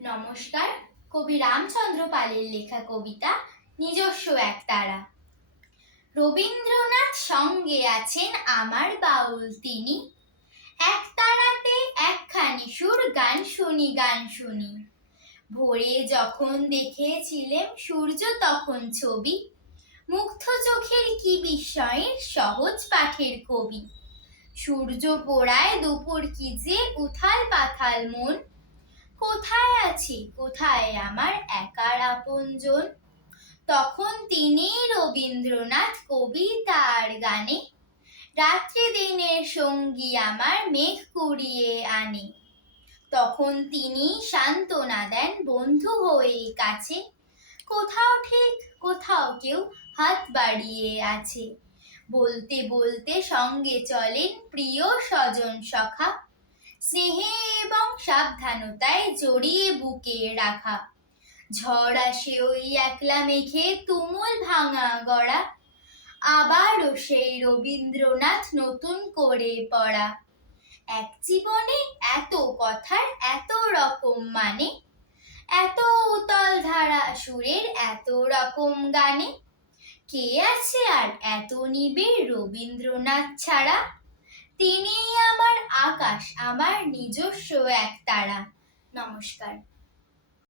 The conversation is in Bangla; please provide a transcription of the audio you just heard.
নমস্কার। কবি রামচন্দ্র পালের লেখা কবিতা নিজস্ব এক তারা। রবীন্দ্রনাথ সঙ্গে আছেন আমার বাউল তিনি, এক তারাতে একখানি সুর গান শুনি গান শুনি। ভোরে যখন দেখেছিলেম সূর্য তখন ছবি, মুগ্ধ চোখের কি বিস্ময়ের সহজ পাঠের কবি। সূর্য পোড়ায় দুপুর কি যে উথাল পাথাল মন, কোথায় আছি কোথায় আমার একার আপনজন। তখন তিনি রবীন্দ্রনাথ কবিতার গানে, রাত্রি দিনের সঙ্গী আমার মেঘ কুড়িয়ে আনে। তখন তিনি সান্ত্বনা দেন বন্ধু হয়ে কাছে, কোথাও ঠিক কোথাও কেউ হাত বাড়িয়ে আছে। বলতে বলতে সঙ্গে চলেন প্রিয় স্বজন সখা, স্নেহে এবং সাবধানতায় জড়িয়ে বুকে রাখা। ঝড় আসে ওই একলা মেঘে তুমুল ভাঙা গড়া, আবারও সেই রবীন্দ্রনাথ নতুন করে পড়া। এক জীবনে এত কথার এত রকম মানে, এত উতল ধারা সুরের এত রকম গানে। কে আছে আর এত নিবিড় রবীন্দ্রনাথ ছাড়া, তিনিই আমার আকাশ, আমার নিজস্ব এক তারা। নমস্কার।